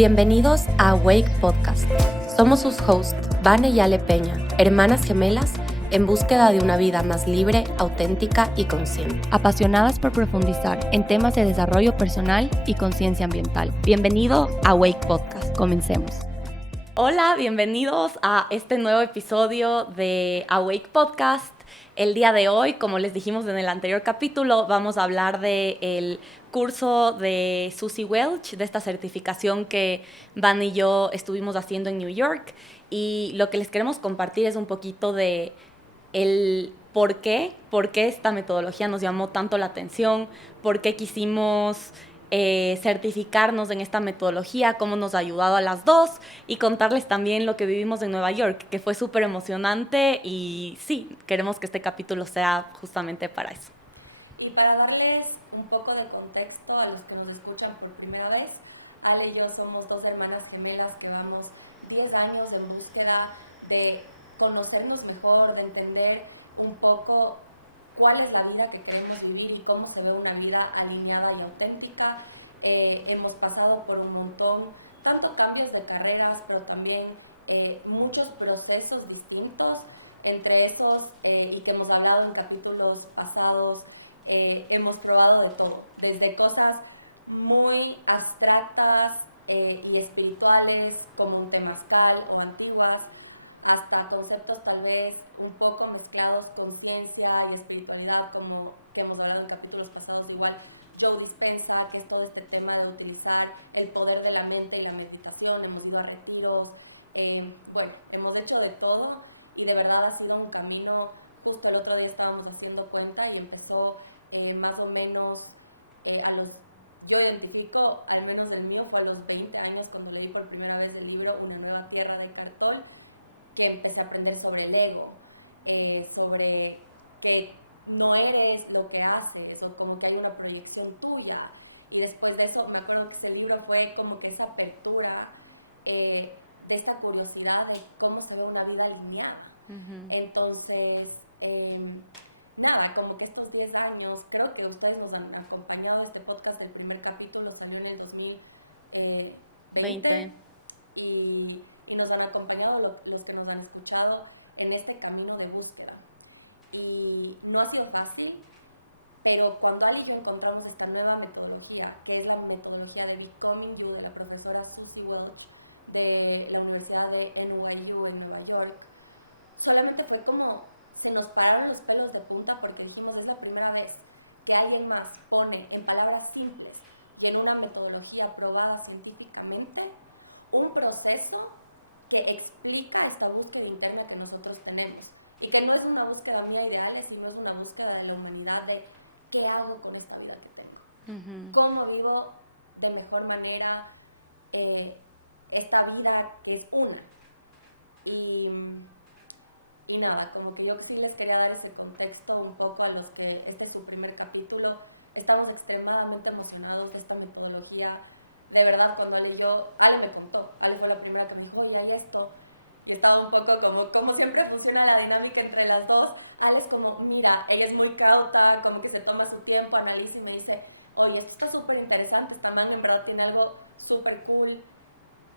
Bienvenidos a Awake Podcast. Somos sus hosts, Vane y Ale Peña, hermanas gemelas en búsqueda de una vida más libre, auténtica y consciente. Apasionadas por profundizar en temas de desarrollo personal y conciencia ambiental. Bienvenido a Awake Podcast. Comencemos. Hola, bienvenidos a este nuevo episodio de Awake Podcast. El día de hoy, como les dijimos en el anterior capítulo, vamos a hablar del curso de Susie Welch, de esta certificación que Van y yo estuvimos haciendo en New York. Y lo que les queremos compartir es un poquito de el por qué esta metodología nos llamó tanto la atención, por qué quisimos certificarnos en esta metodología, cómo nos ha ayudado a las dos y contarles también lo que vivimos en Nueva York, que fue súper emocionante y sí, queremos que este capítulo sea justamente para eso. Y para darles un poco de contexto a los que nos escuchan por primera vez, Ale y yo somos dos hermanas gemelas que vamos 10 años en búsqueda de conocernos mejor, de entender un poco cuál es la vida que queremos vivir y cómo se ve una vida alineada y auténtica. Hemos pasado por un montón, tanto cambios de carreras, pero también muchos procesos distintos, entre esos, y que hemos hablado en capítulos pasados, hemos probado de todo, desde cosas muy abstractas y espirituales, como un temazcal o antiguas, hasta conceptos tal vez un poco mezclados con ciencia y espiritualidad, como que hemos hablado en capítulos pasados, igual Joe Dispenza, que es todo este tema de utilizar el poder de la mente y la meditación. Hemos ido a retiros, bueno, hemos hecho de todo y de verdad ha sido un camino. Justo el otro día estábamos haciendo cuenta y empezó más o menos yo identifico, al menos el mío, fue a los 20 años cuando leí por primera vez el libro Una nueva tierra de Eckhart Tolle, que empecé a aprender sobre el ego, sobre que no eres lo que haces o como que hay una proyección tuya. Y después de eso me acuerdo que ese libro fue como que esa apertura de esta curiosidad de cómo se ve una vida alineada. Uh-huh. Entonces, nada, como que estos 10 años, creo que ustedes nos han acompañado. Este podcast del primer capítulo salió en el 2020 y nos han acompañado los que nos han escuchado en este camino de búsqueda. Y no ha sido fácil, pero cuando Ali y yo encontramos esta nueva metodología, que es la metodología de Becoming You de la profesora Susie Welch de la Universidad de NYU en Nueva York, solamente fue como se nos pararon los pelos de punta, porque dijimos, es la primera vez que alguien más pone en palabras simples y en una metodología probada científicamente un proceso que explica esta búsqueda interna que nosotros tenemos y que no es una búsqueda mía ideales, sino es una búsqueda de la humanidad de qué hago con esta vida que tengo, uh-huh. Cómo vivo de mejor manera esta vida que es una. Y nada, como que yo sí les quería dar ese contexto un poco a los que este es su primer capítulo. Estamos extremadamente emocionados de esta metodología. De verdad, cuando Ale me contó, Ale fue la primera que me dijo, oye, hay esto, y estaba un poco como siempre funciona la dinámica entre las dos. Ale es como, mira, ella es muy cauta, como que se toma su tiempo, analiza y me dice, oye, esto está súper interesante, esta man en verdad tiene algo súper cool.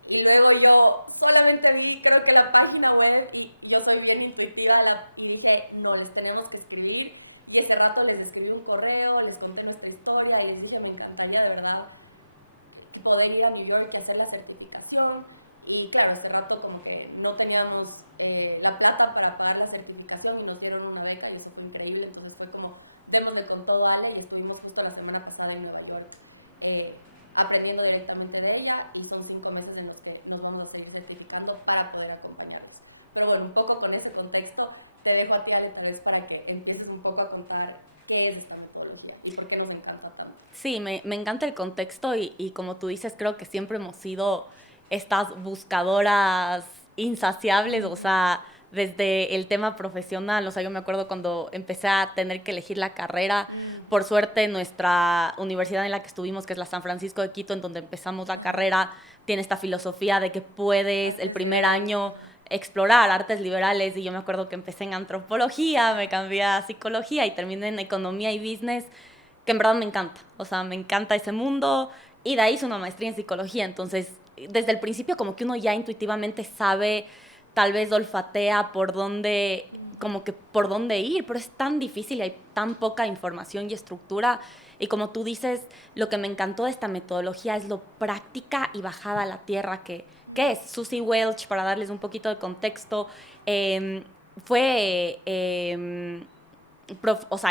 Y luego yo solamente vi, creo que la página web, y yo soy bien intuitiva, y dije, no, les tenemos que escribir. Y ese rato les escribí un correo, les conté nuestra historia y les dije, me encantaría de verdad que poder ir a New York y hacer la certificación. Y claro, ese rato como que no teníamos la plata para pagar la certificación y nos dieron una beca y eso fue increíble. Entonces fue como, démosle con todo a Ale, y estuvimos justo la semana pasada en Nueva York aprendiendo directamente de ella, y son 5 meses en los que nos vamos a seguir certificando para poder acompañarles. Pero bueno, un poco con ese contexto te dejo a ti, Ale, tal vez para que empieces un poco a contar qué es esta metodología y por qué nos encanta tanto. Sí, me encanta el contexto y como tú dices, creo que siempre hemos sido estas buscadoras insaciables, uh-huh. O sea, desde el tema profesional. O sea, yo me acuerdo cuando empecé a tener que elegir la carrera, por suerte nuestra universidad en la que estuvimos, que es la San Francisco de Quito, en donde empezamos la carrera, tiene esta filosofía de que puedes artes el primer año explorar artes liberales, y yo me acuerdo que empecé en antropología, me cambié a psicología y terminé en economía y business, que en verdad me encanta. O sea, me encanta ese mundo, y de ahí hice una maestría en psicología. Entonces desde el principio como que uno ya intuitivamente sabe, tal vez olfatea por dónde, como que por dónde ir, pero es tan difícil, hay tan poca información y estructura. Y como tú dices, lo que me encantó de esta metodología es lo práctica y bajada a la tierra que es. Susie Welch, para darles un poquito de contexto, fue...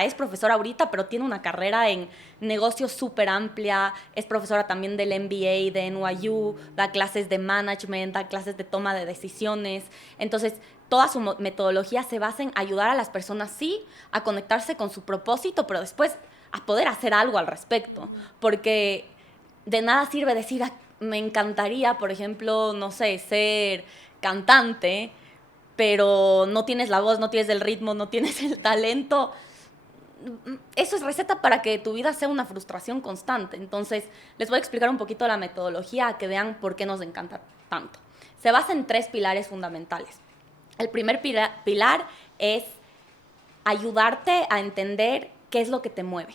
es profesora ahorita, pero tiene una carrera en negocios súper amplia, es profesora también del MBA de NYU, da clases de management, da clases de toma de decisiones. Entonces, toda su metodología se basa en ayudar a las personas, sí, a conectarse con su propósito, pero después a poder hacer algo al respecto. Porque de nada sirve decir, me encantaría, por ejemplo, no sé, ser cantante, pero no tienes la voz, no tienes el ritmo, no tienes el talento. Eso es receta para que tu vida sea una frustración constante. Entonces, les voy a explicar un poquito la metodología, que vean por qué nos encanta tanto. Se basa en 3 pilares fundamentales. El primer pilar es ayudarte a entender qué es lo que te mueve.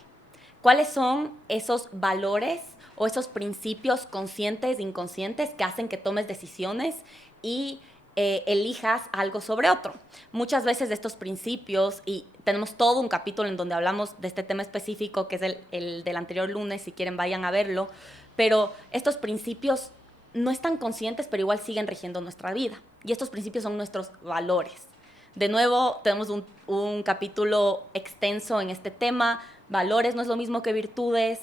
¿Cuáles son esos valores o esos principios conscientes e inconscientes que hacen que tomes decisiones y elijas algo sobre otro? Muchas veces de estos principios, y tenemos todo un capítulo en donde hablamos de este tema específico, que es el del anterior lunes, si quieren vayan a verlo, pero estos principios no están conscientes, pero igual siguen rigiendo nuestra vida. Y estos principios son nuestros valores. De nuevo, tenemos un capítulo extenso en este tema. Valores no es lo mismo que virtudes.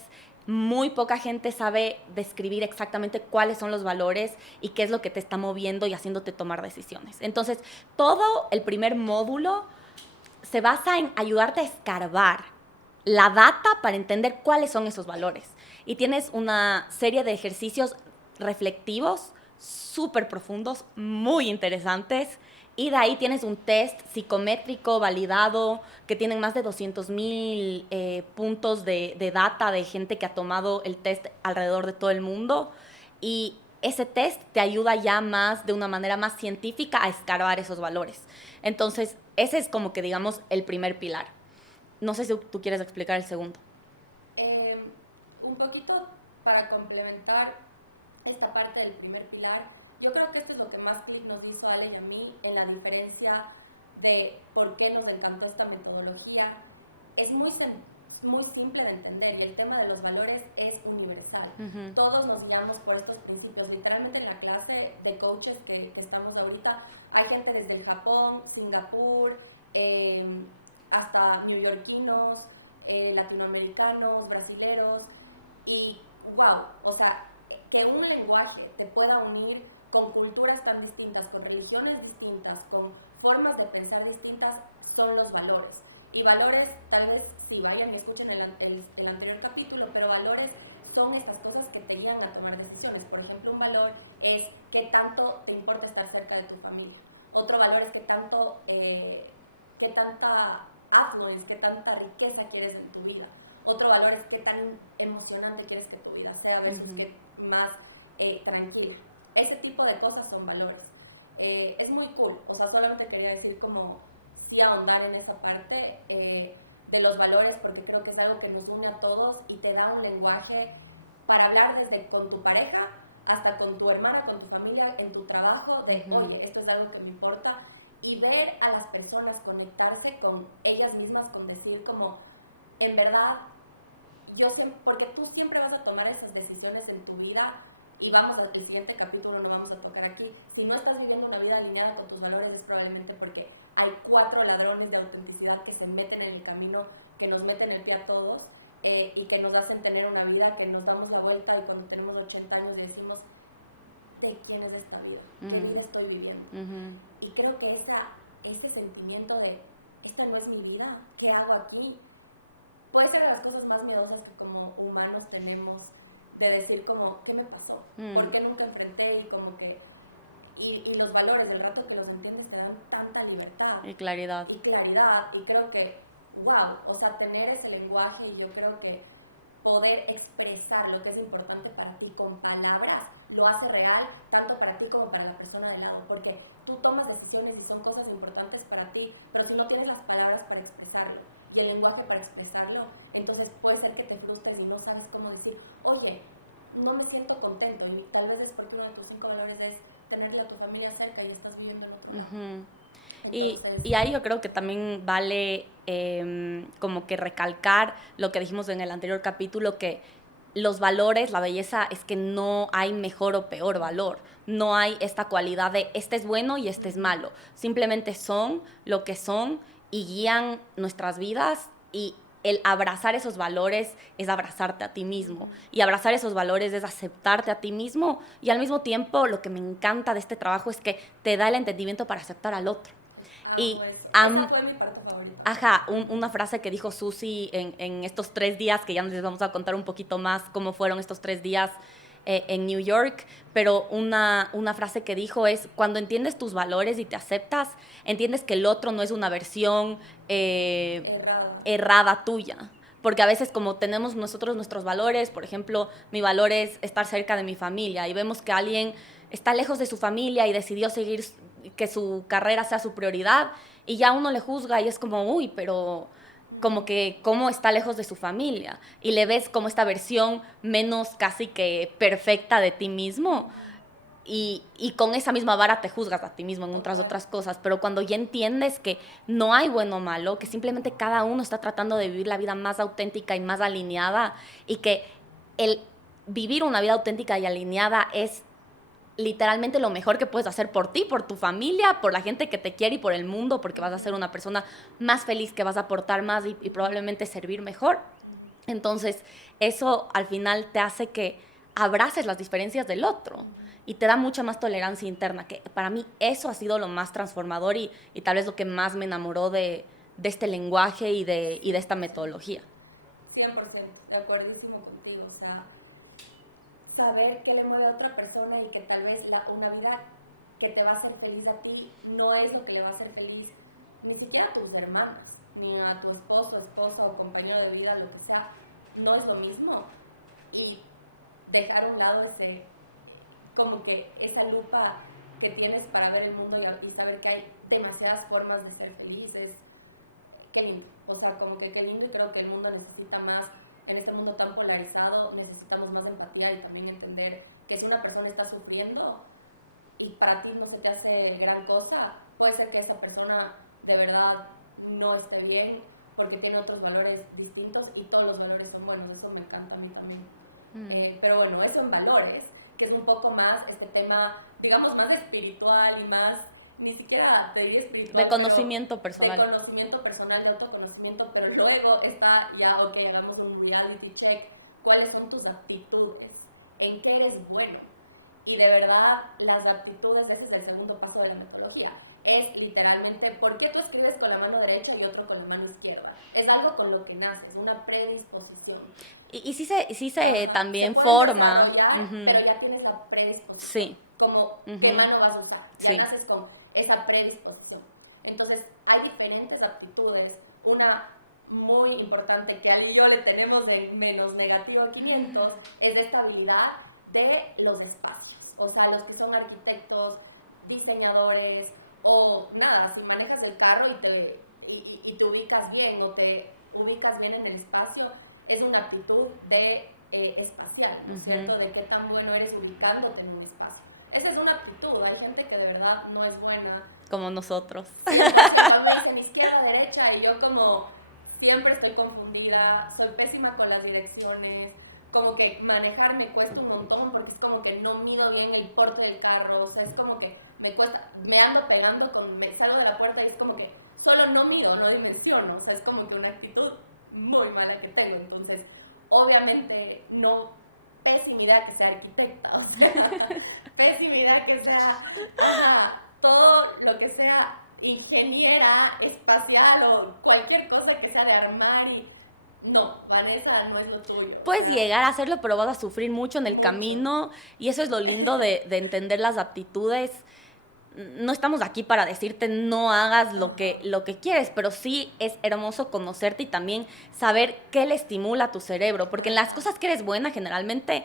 Muy poca gente sabe describir exactamente cuáles son los valores y qué es lo que te está moviendo y haciéndote tomar decisiones. Entonces, todo el primer módulo se basa en ayudarte a escarbar la data para entender cuáles son esos valores. Y tienes una serie de ejercicios reflectivos súper profundos, muy interesantes. Y de ahí tienes un test psicométrico validado que tienen más de 200,000 puntos de data de gente que ha tomado el test alrededor de todo el mundo. Y ese test te ayuda ya más, de una manera más científica, a escarbar esos valores. Entonces, ese es como que, digamos, el primer pilar. No sé si tú quieres explicar el segundo. Un poquito para complementar esta parte del primer pilar. Yo creo que esto es lo que más clic nos hizo a Ale y a mí en la diferencia de por qué nos encantó esta metodología. Es muy simple de entender y el tema de los valores es universal. Todos nos guiamos por estos principios. Literalmente en la clase de coaches que estamos ahorita, hay gente desde el Japón, Singapur, hasta neoyorquinos, latinoamericanos, brasileros. Y wow, o sea, que un lenguaje te pueda unir con culturas tan distintas, con religiones distintas, con formas de pensar distintas, son los valores. Y valores, tal vez sí, vayan y escuchen el anterior capítulo, pero valores son estas cosas que te guían a tomar decisiones. Por ejemplo, un valor es qué tanto te importa estar cerca de tu familia. Otro valor es qué tanta affluence, qué tanta riqueza quieres en tu vida. Otro valor es qué tan emocionante quieres que tu vida sea versus qué más tranquila. Ese tipo de cosas son valores. Es muy cool. O sea, solamente quería decir como sí ahondar en esa parte de los valores, porque creo que es algo que nos une a todos y te da un lenguaje para hablar desde con tu pareja hasta con tu hermana, con tu familia, en tu trabajo, de oye, esto es algo que me importa, y ver a las personas conectarse con ellas mismas, con decir como, en verdad, porque tú siempre vas a tomar esas decisiones en tu vida. Y el siguiente capítulo no vamos a tocar aquí. Si no estás viviendo una vida alineada con tus valores, es probablemente porque hay 4 ladrones de autenticidad que se meten en el camino, que nos meten el pie a todos y que nos hacen tener una vida que nos damos la vuelta y cuando tenemos 80 años y decimos, ¿de quién es esta vida? ¿Qué vida estoy viviendo? Y creo que ese sentimiento de, esta no es mi vida, ¿qué hago aquí? Puede ser de las cosas más miedosas que como humanos tenemos, de decir como, ¿qué me pasó? ¿Por qué nunca enfrenté? Y como que, y los valores, del rato que los entiendes, te dan tanta libertad. Y claridad. Y creo que, wow, o sea, tener ese lenguaje, y yo creo que poder expresar lo que es importante para ti con palabras, lo hace real tanto para ti como para la persona de lado, porque tú tomas decisiones y son cosas importantes para ti, pero si no tienes las palabras para expresarlo y el lenguaje para expresarlo, entonces puede ser que te frustres y no sabes cómo decir, oye, no me siento contento. Y tal vez es porque uno de tus 5 valores es tenerle a tu familia cerca y estás viviendo en otro lado. Entonces, y ahí yo creo que también vale como que recalcar lo que dijimos en el anterior capítulo, que los valores, la belleza, es que no hay mejor o peor valor. No hay esta cualidad de este es bueno y este es malo. Simplemente son lo que son y guían nuestras vidas, y el abrazar esos valores es abrazarte a ti mismo. Y abrazar esos valores es aceptarte a ti mismo, y al mismo tiempo lo que me encanta de este trabajo es que te da el entendimiento para aceptar al otro. Amo eso. Esa fue mi parte favorita. Ajá, una frase que dijo Susi en estos 3 días, que ya nos vamos a contar un poquito más cómo fueron estos 3 días en New York, pero una frase que dijo es: cuando entiendes tus valores y te aceptas, entiendes que el otro no es una versión errada tuya. Porque a veces, como tenemos nosotros nuestros valores, por ejemplo, mi valor es estar cerca de mi familia, y vemos que alguien está lejos de su familia y decidió seguir que su carrera sea su prioridad, y ya uno le juzga y es como, uy, pero como que cómo está lejos de su familia, y le ves como esta versión menos casi que perfecta de ti mismo, y con esa misma vara te juzgas a ti mismo en otras cosas. Pero cuando ya entiendes que no hay bueno o malo, que simplemente cada uno está tratando de vivir la vida más auténtica y más alineada, y que el vivir una vida auténtica y alineada es literalmente lo mejor que puedes hacer por ti, por tu familia, por la gente que te quiere y por el mundo, porque vas a ser una persona más feliz, que vas a aportar más y probablemente servir mejor. Entonces, eso al final te hace que abraces las diferencias del otro y te da mucha más tolerancia interna, que para mí eso ha sido lo más transformador y tal vez lo que más me enamoró de este lenguaje y de esta metodología. 100%, de acuerdísimo contigo. O sea, saber qué le mueve a otra persona y que tal vez una vida que te va a hacer feliz a ti no es lo que le va a hacer feliz ni siquiera a tus hermanas, ni a tu esposo, esposa o compañero de vida, lo que sea, no es lo mismo. Y dejar a un lado como que esa lupa que tienes para ver el mundo y saber que hay demasiadas formas de ser feliz, qué lindo. O sea, como que qué lindo, y creo que el mundo necesita más. En este mundo tan polarizado necesitamos más empatía y también entender que si una persona está sufriendo y para ti no se te hace gran cosa, puede ser que esa persona de verdad no esté bien porque tiene otros valores distintos, y todos los valores son buenos. Eso me encanta a mí también. Pero bueno, eso en valores, que es un poco más este tema, digamos, más espiritual y más, ni siquiera te diría espiritual, de conocimiento personal. De conocimiento personal, de autoconocimiento, pero luego está ya, ok, hagamos un reality check. ¿Cuáles son tus aptitudes? ¿En qué eres bueno? Y de verdad, las aptitudes, ese es el segundo paso de la metodología. Es literalmente, ¿por qué tú escribes con la mano derecha y otro con la mano izquierda? Es algo con lo que naces, una predisposición. Y sí se también se pueden forma. Desarrollar, pero ya tienes la predisposición. Sí. Como qué mano vas a usar. Ya Sí. naces con esa predisposición. Entonces, hay diferentes aptitudes. Una muy importante que Ali y yo le tenemos en menos negativo 500 es de esta habilidad de los espacios. O sea, los que son arquitectos, diseñadores, o nada, si manejas el carro y te ubicas bien, o te ubicas bien en el espacio, es una aptitud de espacial, ¿no es cierto? De qué tan bueno eres ubicándote en un espacio. Esa es una aptitud. Hay gente que de verdad no es buena. Como nosotros. 100%. A mí me dicen izquierda, derecha, y yo como siempre estoy confundida, soy pésima con las direcciones, como que manejar me cuesta un montón porque es como que no mido bien el porte del carro. O sea, es como que me cuesta, me ando pegando salgo de la puerta y es como que solo no mido, no dimensiono. O sea, es como que una actitud muy mala que tengo. Entonces, obviamente, pésima idea que sea arquitecta, o sea, pésima idea que sea, todo lo que sea ingeniera espacial o cualquier cosa que sea de armar y... No, Vanessa, no es lo tuyo. Puedes llegar a hacerlo, pero vas a sufrir mucho en el camino, y eso es lo lindo de entender las aptitudes. No estamos aquí para decirte no hagas lo que quieres, pero sí es hermoso conocerte y también saber qué le estimula a tu cerebro, porque en las cosas que eres buena generalmente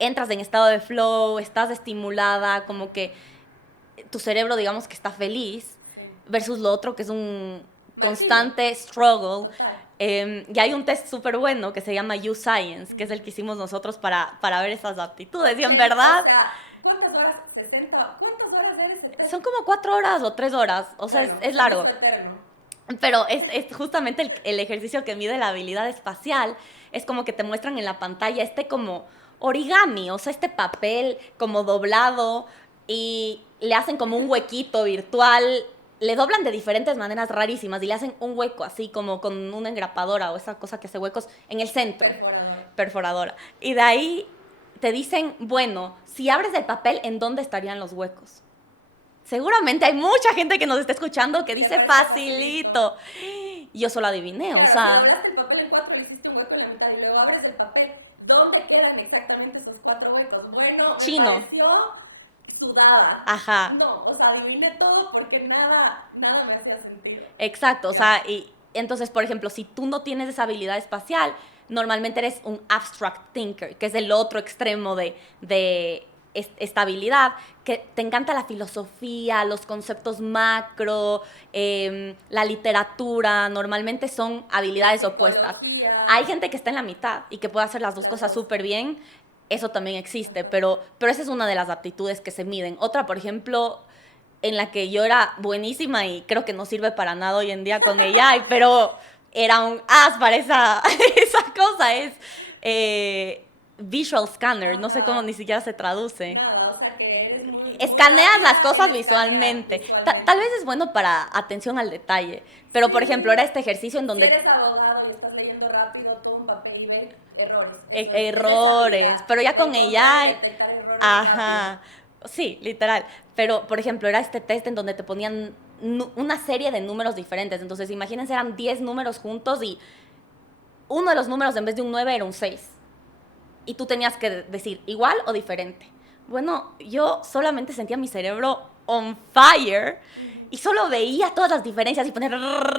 entras en estado de flow, estás estimulada, como que tu cerebro digamos que está feliz, versus lo otro que es un Martillo. constante struggle. Total. Y hay un test súper bueno que se llama U-Science, que es el que hicimos nosotros para ver esas aptitudes. Y en verdad, o sea, ¿cuántas horas? 60. ¿Cuántas horas era ese test? son como 4 horas o 3 horas. O sea, bueno, es se me largo. hizo eterno. Pero es justamente el ejercicio que mide la habilidad espacial. Es como que te muestran en la pantalla como origami, o sea, este papel como doblado y le hacen como un huequito virtual. Le doblan de diferentes maneras rarísimas y le hacen un hueco así como con una engrapadora o esa cosa que hace huecos en el centro. Perforadora. Y de ahí te dicen, bueno, si abres el papel, ¿en dónde estarían los huecos? Seguramente hay mucha gente que nos está escuchando que le dice parece facilito. Yo solo adiviné. Claro, o sea, si doblaste el papel en 4, le hiciste un hueco en la mitad y luego abres el papel, ¿dónde quedan exactamente esos 4 huecos? Bueno, me Chino. pareció sudada. Ajá. No, o sea, adiviné todo porque nada me hacía sentido. Exacto, Ya. o sea, y entonces, por ejemplo, si tú no tienes esa habilidad espacial, normalmente eres un abstract thinker, que es el otro extremo de esta habilidad, que te encanta la filosofía, los conceptos macro, la literatura, normalmente son habilidades La opuestas. psicología. Hay gente que está en la mitad y que puede hacer las dos Las cosas dos. súper bien. Eso también existe, Ajá. pero esa es una de las aptitudes que se miden. Otra, por ejemplo, en la que yo era buenísima y creo que no sirve para nada hoy en día con AI, pero era un as para esa cosa, es visual scanner, no sé Ajá. cómo ni siquiera se traduce. Nada, o sea que eres muy Escaneas rápida las cosas en escanear visualmente. Tal vez es bueno para atención al detalle, pero por Sí. ejemplo era este ejercicio en donde... Si eres abogado y estás leyendo rápido todo un papel y ver errores, eso es esa Errores, habilidad, pero ya de con encontrar AI, y detectar errores ajá. rápido. Sí, literal. Pero, por ejemplo, era este test en donde te ponían una serie de números diferentes. Entonces, imagínense, eran 10 números juntos y uno de los números en vez de un 9 era un 6. Y tú tenías que decir igual o diferente. Bueno, yo solamente sentía mi cerebro on fire y solo veía todas las diferencias y poner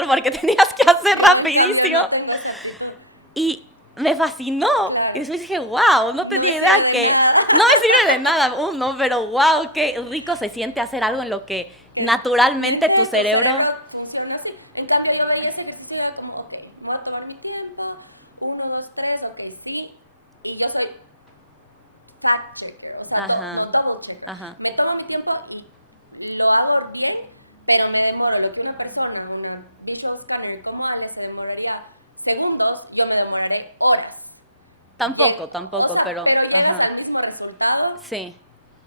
porque tenías que hacer Yo, rapidísimo. en cambio, no tengo esa aptitud. Y me fascinó. Claro. Y después dije, wow, no tenía me idea sirve de que- nada. No me sirve de nada, pero wow, qué rico se siente hacer algo en lo que naturalmente tu cerebro... funciona así. En cambio, yo veía ese ejercicio y era como, ok, me voy a tomar mi tiempo, 1, 2, 3, ok, sí. Y yo soy fact checker, o sea, Ajá. no double checker. Ajá. Me tomo mi tiempo y lo hago bien, pero me demoro. Lo que una persona, una visual scanner como Ale, se demoraría segundos, yo me demoraré horas. Tampoco, O sea, pero llegas ajá. al mismo resultado, Sí,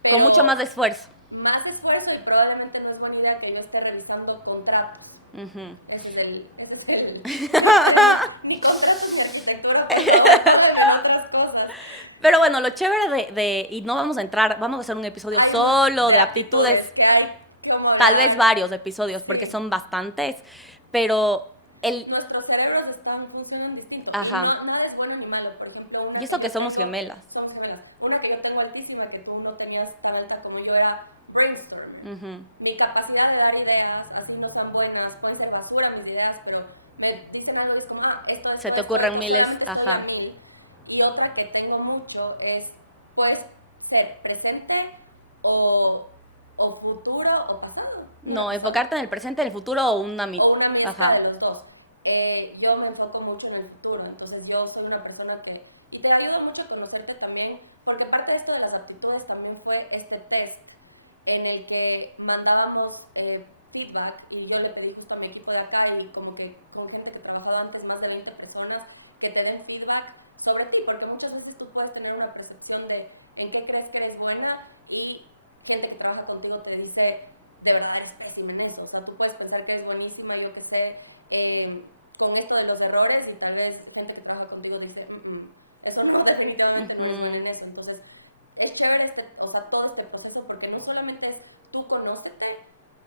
pero con mucho más de esfuerzo. más esfuerzo y probablemente no es buena idea que yo esté revisando contratos. Ujú. Ese es el ni contratos ni arquitectura, por favor, pónganme en otras cosas. Pero bueno, lo chévere y no vamos a entrar, vamos a hacer un episodio Hay solo de aptitudes que hay como hablar. Tal vez varios episodios, Sí. porque son bastantes, pero Nuestros cerebros funcionan distinto y Ajá. nada es bueno ni malo. Por ejemplo, una Y eso que yo que somos tengo, gemelas. somos gemelas. Una que yo tengo altísima que tú no tenías tan alta como yo era brainstormer. Ujú. Mi capacidad de dar ideas, así no sean buenas, pueden ser basura mis ideas, pero me dicen algo y es como, esto, Se te ocurren miles, solamente estoy ajá. a 1000. Y otra que tengo mucho es, puedes ser presente o futuro o pasado. No, era pasado. enfocarte en el presente, en el futuro o una O una mezcla Ajá. de los dos. Yo me enfoco mucho en el futuro, entonces yo soy una persona que... Y te ayuda mucho a conocerte también, porque parte de esto de las aptitudes también fue este test en el que mandábamos feedback y yo le pedí justo a mi equipo de acá y como que con gente que he trabajado antes, más de 20 personas, que te den feedback sobre ti, porque muchas veces tú puedes tener una percepción de en qué crees que eres buena y gente que trabaja contigo te dice, de verdad eres pésima en eso. O sea, tú puedes pensar que eres buenísima, yo qué sé, con esto de los errores y tal vez gente que trabaja contigo te dice, eso no, definitivamente no eres buena en eso. Entonces, es chévere todo este proceso porque no solamente es tú conócete,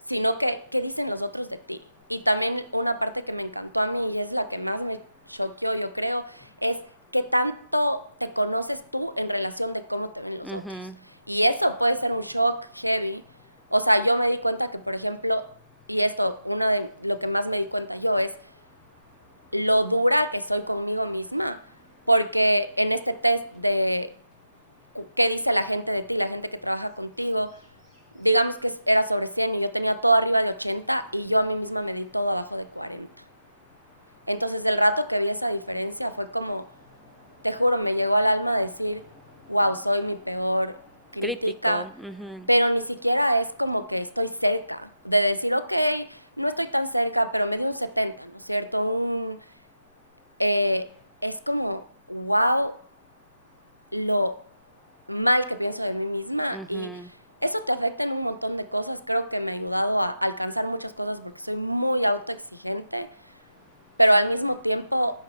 sino que qué dicen los otros de ti. Y también una parte que me encantó a mí y es la que más me choqueó, yo creo, es qué tanto te conoces tú en relación de cómo te ven los otros. Y eso puede ser un shock heavy. O sea, yo me di cuenta que, por ejemplo, y esto, una de lo que más me di cuenta yo es lo dura que soy conmigo misma. Porque en este test de qué dice la gente de ti, la gente que trabaja contigo, digamos que era sobre 100 y yo tenía todo arriba de 80 y yo a mí misma me di todo abajo de 40. Entonces el rato que vi esa diferencia fue como, te juro, me llegó al alma decir, wow, soy mi peor crítica, pero ni siquiera es como que estoy cerca de decir, ok, no estoy tan cerca, pero me di un 70, ¿no es cierto? Es como, wow, lo mal que pienso de mí misma y eso te afecta en un montón de cosas. Creo que me ha ayudado a alcanzar muchas cosas porque soy muy autoexigente, pero al mismo tiempo,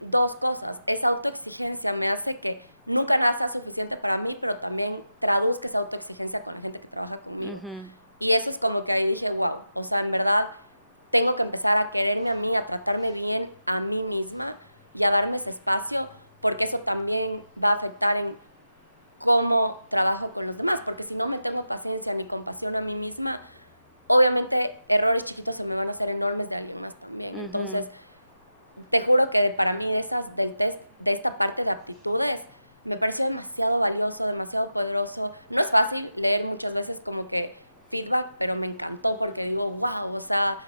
dos cosas. Esa autoexigencia me hace que nunca nada sea suficiente para mí, pero también traduzca esa autoexigencia con la gente que trabaja conmigo. Y eso es como que ahí dije, wow, o sea, en verdad tengo que empezar a quererme a mí, a tratarme bien a mí misma y a darme ese espacio, porque eso también va a afectar en cómo trabajo con los demás, porque si no me tengo paciencia ni compasión a mí misma, obviamente errores chiquitos se me van a hacer enormes de alguien más también. Entonces, te juro que para mí del test, de esta parte de aptitudes, me pareció demasiado valioso, demasiado poderoso. No es fácil leer muchas veces como que feedback, pero me encantó porque digo, wow, o sea,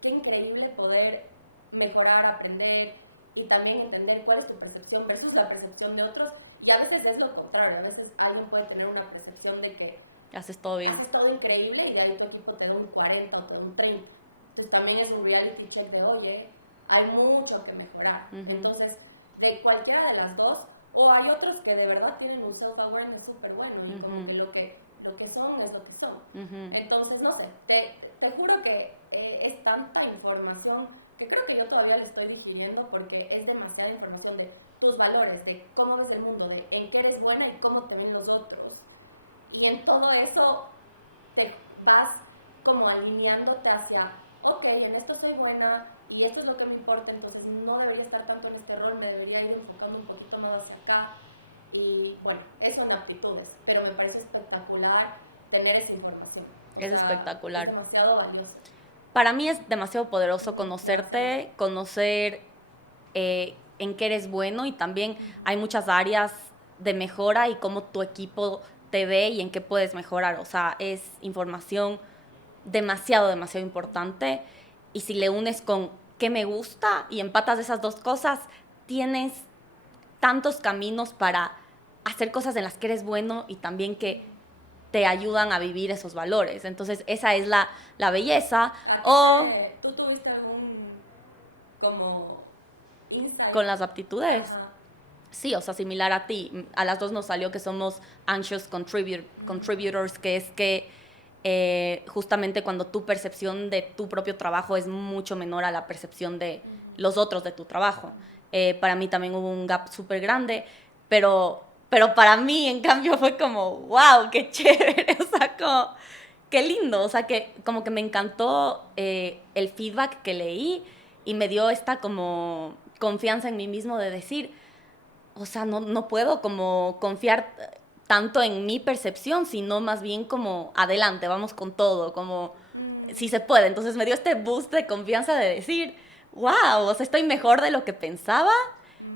qué increíble poder mejorar, aprender y también entender cuál es tu percepción versus la percepción de otros. Y a veces es lo contrario, a veces alguien puede tener una percepción de que haces todo bien. Haces todo increíble y de ahí tu equipo te da un 40 o te da un 30. Entonces también es un reality check de, oye, hay mucho que mejorar. Entonces, de cualquiera de las dos, o hay otros que de verdad tienen un self-awareness súper bueno y como que lo que son es lo que son. Entonces, no sé, te juro que es tanta información que creo que yo todavía le estoy digiriendo porque es demasiada información de tus valores, de cómo ves el mundo, de en qué eres buena y cómo te ven los otros. Y en todo eso te vas como alineándote hacia, ok, en esto soy buena y esto es lo que me importa, entonces no debería estar tanto en este rol, me debería ir enfocando un poquito más hacia acá. Y bueno, eso en aptitudes, pero me parece espectacular tener esa información. O sea, espectacular. Es demasiado valioso. Para mí es demasiado poderoso conocerte, conocer en qué eres bueno y también hay muchas áreas de mejora y cómo tu equipo te ve y en qué puedes mejorar. O sea, es información demasiado importante y si le unes con qué me gusta y empatas esas dos cosas, tienes tantos caminos para hacer cosas en las que eres bueno y también que te ayudan a vivir esos valores. Entonces, esa es la belleza. ¿A ti tú tuviste algún como insight? Con las aptitudes. Ajá. Sí, o sea, similar a ti. A las dos nos salió que somos anxious contributors, que es que justamente cuando tu percepción de tu propio trabajo es mucho menor a la percepción de los otros de tu trabajo. Para mí también hubo un gap súper grande, pero para mí, en cambio, fue como, wow, qué chévere, o sea, como, qué lindo, o sea, que como que me encantó el feedback que leí y me dio esta como confianza en mí mismo de decir, o sea, no puedo como confiar tanto en mi percepción, sino más bien como adelante, vamos con todo, como si se puede. Entonces me dio este boost de confianza de decir, wow, o sea, estoy mejor de lo que pensaba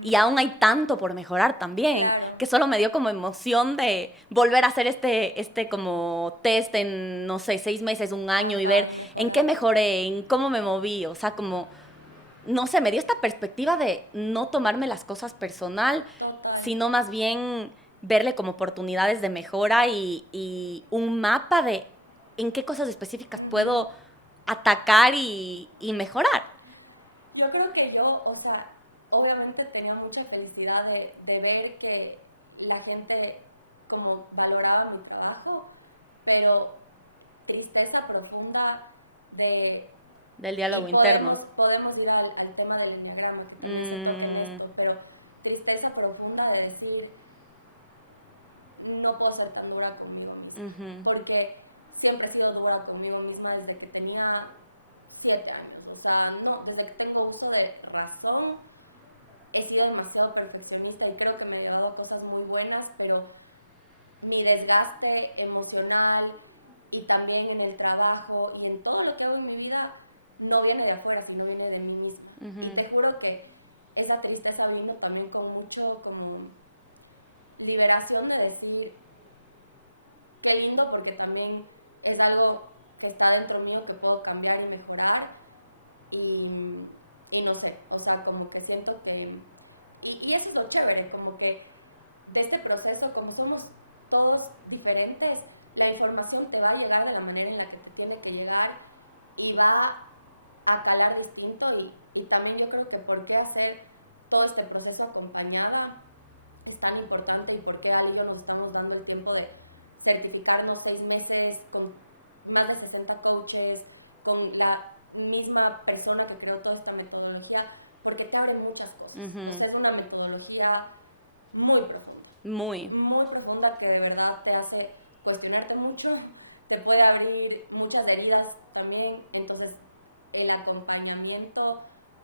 y aún hay tanto por mejorar también. Claro. Que solo me dio como emoción de volver a hacer este como test en, no sé, 6 meses, un año. Ajá, y ver en qué mejoré, en cómo me moví, o sea, como... No sé, me dio esta perspectiva de no tomarme las cosas personal, total, sino más bien verle como oportunidades de mejora y un mapa de en qué cosas específicas puedo atacar y mejorar. Yo creo que yo, o sea, obviamente tenía mucha felicidad de ver que la gente como valoraba mi trabajo, pero tristeza profunda del diálogo y podemos ir al tema del enneagrama, que también se toca en esto, pero tristeza profunda de decir, no puedo ser tan dura conmigo misma, porque siempre he sido dura conmigo misma desde que tenía 7 años, o sea, no, desde que tengo uso de razón, he sido demasiado perfeccionista y creo que me he llevado a cosas muy buenas, pero mi desgaste emocional y también en el trabajo y en todo lo que hago en mi vida no viene de afuera, sino viene de mí misma. Y te juro que esa tristeza vino también con mucho como liberación de decir, qué lindo, porque también es algo que está dentro mío que puedo cambiar y mejorar y no sé, o sea, como que siento que... Y eso es lo chévere, como que de este proceso, como somos todos diferentes, la información te va a llegar de la manera en la que te tiene que llegar y va a calar distinto y también yo creo que por qué hacer todo este proceso acompañada es tan importante y por qué Ale y yo nos estamos dando el tiempo de certificarnos 6 meses con más de 60 coaches, con la misma persona que creó toda esta metodología, porque te abre muchas cosas. O sea, es una metodología muy profunda, muy profunda que de verdad te hace cuestionarte mucho, te puede abrir muchas heridas también, entonces el acompañamiento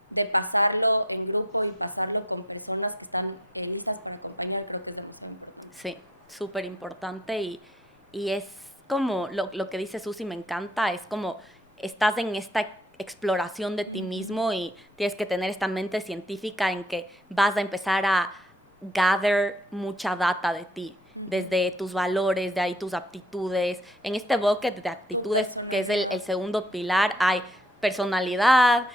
de pasarlo en grupo y pasarlo con personas que están listas para acompañar, creo que es demasiado importante. Sí, súper importante y es como lo que dice Susi, me encanta, es como estás en esta exploración de ti mismo y tienes que tener esta mente científica en que vas a empezar a gather mucha data de ti, desde tus valores, de ahí tus aptitudes. En este bucket de aptitudes, que es el segundo pilar, hay personalidad,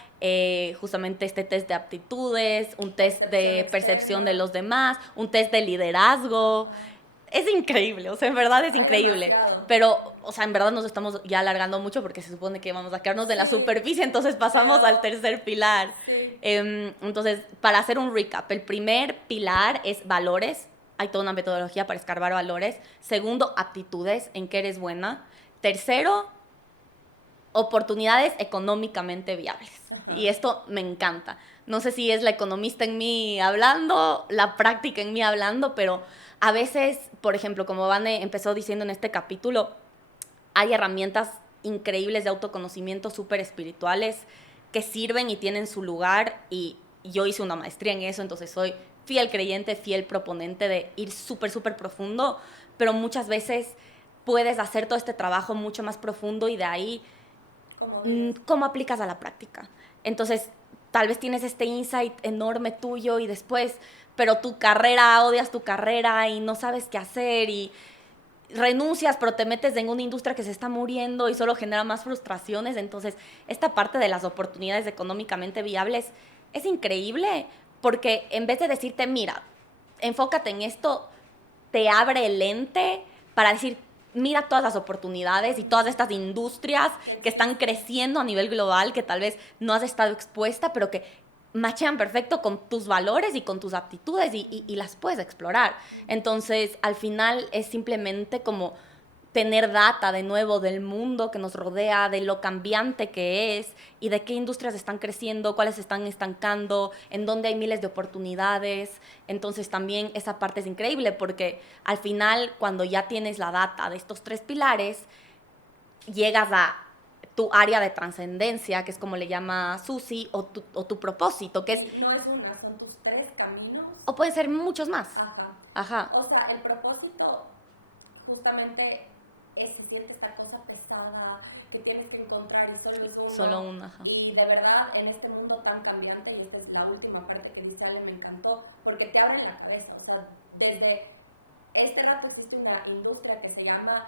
justamente este test de aptitudes, un test de percepción de los demás, un test de liderazgo. Ajá. Es increíble, o sea, en verdad es increíble. Demasiado. Pero, o sea, en verdad nos estamos ya alargando mucho porque se supone que vamos a quedarnos de la superficie, entonces pasamos al tercer pilar. Sí. Entonces, para hacer un recap, el primer pilar es valores. Hay toda una metodología para escarbar valores. Segundo, aptitudes, en qué eres buena. Tercero, oportunidades económicamente viables. Ajá. Y esto me encanta. No sé si es la economista en mí hablando, la práctica en mí hablando, pero a veces, por ejemplo, como Vane empezó diciendo en este capítulo, hay herramientas increíbles de autoconocimiento súper espirituales que sirven y tienen su lugar, y yo hice una maestría en eso, entonces soy fiel creyente, fiel proponente de ir súper profundo, pero muchas veces puedes hacer todo este trabajo mucho más profundo y de ahí ¿cómo aplicas a la práctica? Entonces, tal vez tienes este insight enorme tuyo y después, pero tu carrera, odias tu carrera y no sabes qué hacer y renuncias, pero te metes en una industria que se está muriendo y solo genera más frustraciones. Entonces, esta parte de las oportunidades económicamente viables es increíble porque en vez de decirte, mira, enfócate en esto, te abre el lente para decir, mira todas las oportunidades y todas estas industrias que están creciendo a nivel global, que tal vez no has estado expuesta, pero que machean perfecto con tus valores y con tus aptitudes y las puedes explorar. Entonces, al final es simplemente como tener data de nuevo del mundo que nos rodea, de lo cambiante que es y de qué industrias están creciendo, cuáles se están estancando, en dónde hay miles de oportunidades. Entonces también esa parte es increíble porque al final cuando ya tienes la data de estos 3 pilares, llegas a tu área de trascendencia, que es como le llama Susi, o tu propósito. Que no es una, son tus 3 caminos. O pueden ser muchos más. Ajá. O sea, el propósito justamente se siente esta cosa pesada que tienes que encontrar y solo es uno. Y de verdad, en este mundo tan cambiante, y esta es la última parte que dice Ale, me encantó, porque te abren la cabeza. O sea, desde este rato existe una industria que se llama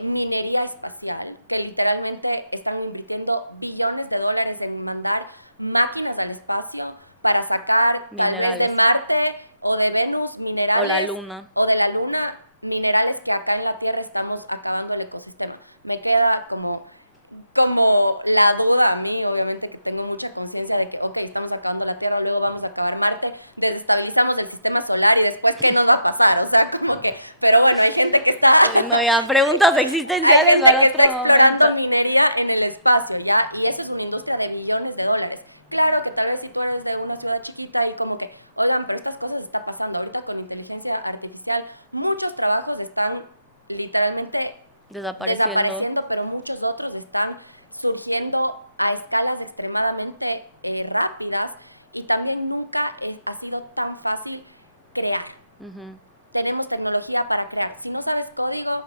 minería espacial, que literalmente están invirtiendo billones de dólares en mandar máquinas al espacio para sacar tal vez de Marte o de Venus minerales o de la Luna minerales que acá en la Tierra estamos acabando el ecosistema. Me queda como la duda a mí, obviamente que tengo mucha conciencia de que, ok, estamos acabando la Tierra, luego vamos a acabar Marte, desestabilizamos el sistema solar y después, ¿qué nos va a pasar? O sea, como que, pero bueno, hay gente que está... No, ya, preguntas existenciales. Hay gente que está explorando minería en el espacio, ¿ya? Y eso es una industria de billones de dólares. Claro que tal vez si tú eres de una ciudad chiquita y como que, oigan, pero estas cosas están pasando. Ahorita con inteligencia artificial, muchos trabajos están literalmente desapareciendo, pero muchos otros están surgiendo a escalas extremadamente rápidas y también nunca ha sido tan fácil crear. Tenemos tecnología para crear. Si no sabes código,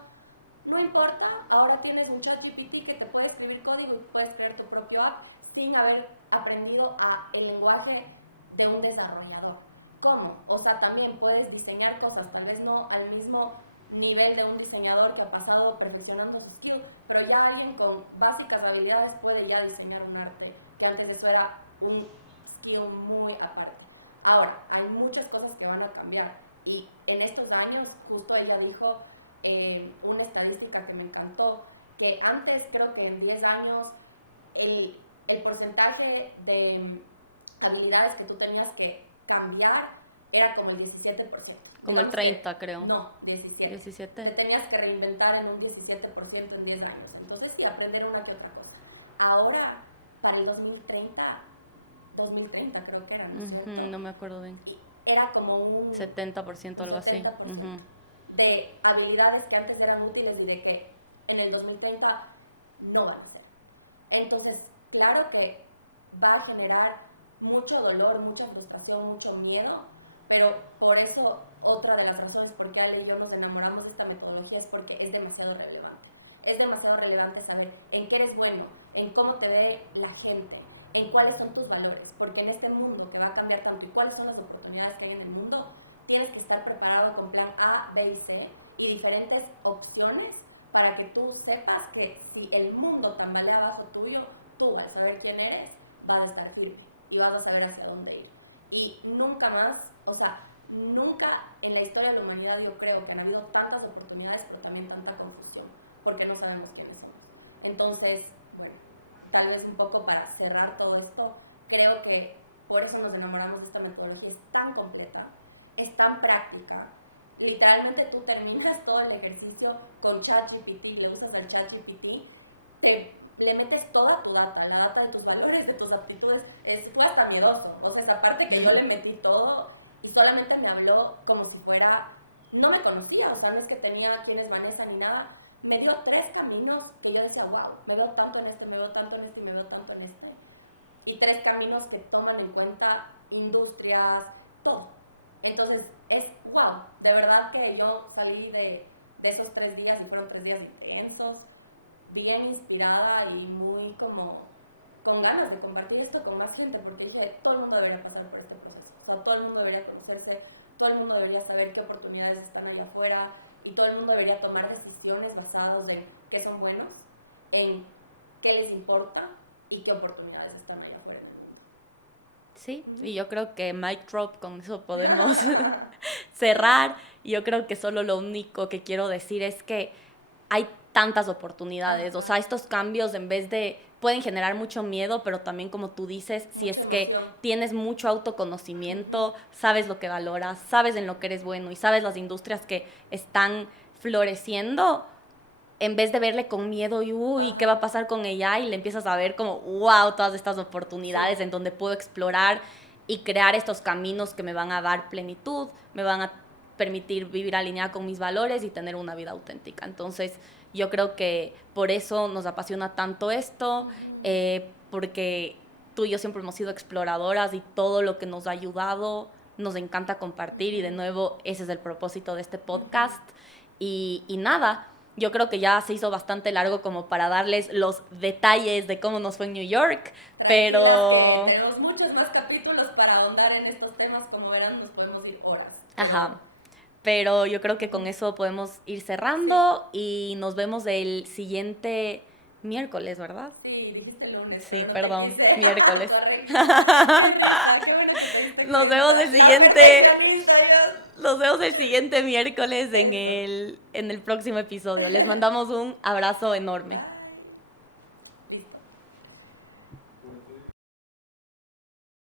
no importa, ahora tienes un ChatGPT que te puede escribir código y puedes crear tu propio app sin haber aprendido el lenguaje de un desarrollador. ¿Cómo? O sea, también puedes diseñar cosas, tal vez no al mismo nivel de un diseñador que ha pasado perfeccionando su skill, pero ya alguien con básicas habilidades puede ya diseñar un arte, que antes eso era un skill muy aparte. Ahora, hay muchas cosas que van a cambiar y en estos años, justo ella dijo una estadística que me encantó, que antes creo que en 10 años el porcentaje de habilidades que tú tenías que cambiar era como el 17%. Digamos 30, creo. No, 17. Te tenías que reinventar en un 17% en 10 años. Entonces sí, aprender una que otra cosa. Ahora, para el 2030 creo que era, ¿no es cierto? No me acuerdo bien. Y era como un 70%. Un 70% de habilidades que antes eran útiles y de que en el 2030 no van a ser. Entonces, claro que va a generar mucho dolor, mucha frustración, mucho miedo, pero por eso otra de las razones por qué Ale y yo nos enamoramos de esta metodología es porque es demasiado relevante. Es demasiado relevante saber en qué eres bueno, en cómo te ve la gente, en cuáles son tus valores, porque en este mundo que va a cambiar tanto y cuáles son las oportunidades que hay en el mundo, tienes que estar preparado con plan A, B y C y diferentes opciones para que tú sepas que si el mundo tambalea abajo tuyo, tú al saber quién eres, vas a estar firme y vas a saber hacia dónde ir. Y nunca más, o sea, nunca en la historia de la humanidad yo creo que han habido tantas oportunidades, pero también tanta confusión, porque no sabemos quiénes somos. Entonces, bueno, tal vez un poco para cerrar todo esto, creo que por eso nos enamoramos de esta metodología. Es tan completa, es tan práctica. Literalmente tú terminas todo el ejercicio con ChatGPT, le usas al ChatGPT, le metes toda tu data, la data de tus valores, de tus aptitudes. Fue hasta miedoso. O sea, esa parte que yo le metí todo y solamente me habló como si fuera... No me conocía, o sea, no es que tenía quién es Vanessa ni nada. Me dio 3 caminos que yo decía, wow, me veo tanto en este, me veo tanto en este y me veo tanto en este. Y 3 caminos que toman en cuenta industrias, todo. Entonces, es wow. De verdad que yo salí de esos 3 días y fueron 3 días intensos, bien inspirada y muy como con ganas de compartir esto con más gente, porque dije, todo el mundo debería pasar por este proceso. O sea, todo el mundo debería conocerse, todo el mundo debería saber qué oportunidades están allá afuera y todo el mundo debería tomar decisiones basadas en qué son buenos, en qué les importa y qué oportunidades están allá afuera en el mundo. Sí, y yo creo que mic drop, con eso podemos cerrar. Yo creo que solo lo único que quiero decir es que hay tantas oportunidades. Ajá. O sea, estos cambios en vez de... pueden generar mucho miedo, pero también, como tú dices, mucha si es emoción. Que tienes mucho autoconocimiento, sabes lo que valoras, sabes en lo que eres bueno y sabes las industrias que están floreciendo, en vez de verle con miedo y ¿qué va a pasar con ella? Y le empiezas a ver como, wow, todas estas oportunidades en donde puedo explorar y crear estos caminos que me van a dar plenitud, me van a permitir vivir alineada con mis valores y tener una vida auténtica. Entonces, yo creo que por eso nos apasiona tanto esto, porque tú y yo siempre hemos sido exploradoras y todo lo que nos ha ayudado nos encanta compartir y de nuevo ese es el propósito de este podcast. Y nada, yo creo que ya se hizo bastante largo como para darles los detalles de cómo nos fue en New York. Tranquilas, que tenemos muchos más capítulos para ahondar en estos temas. Como verán, nos podemos ir horas, pero yo creo que con eso podemos ir cerrando y nos vemos el siguiente miércoles, ¿verdad? Sí, dijiste lunes, pero no perdón, te quise. Miércoles. Correcto. Qué risa, qué bueno que te diste cuenta. Nos vemos el La siguiente, perfeccionista, yo. Nos vemos el siguiente miércoles en el próximo episodio. Les mandamos un abrazo enorme. Bye. Listo.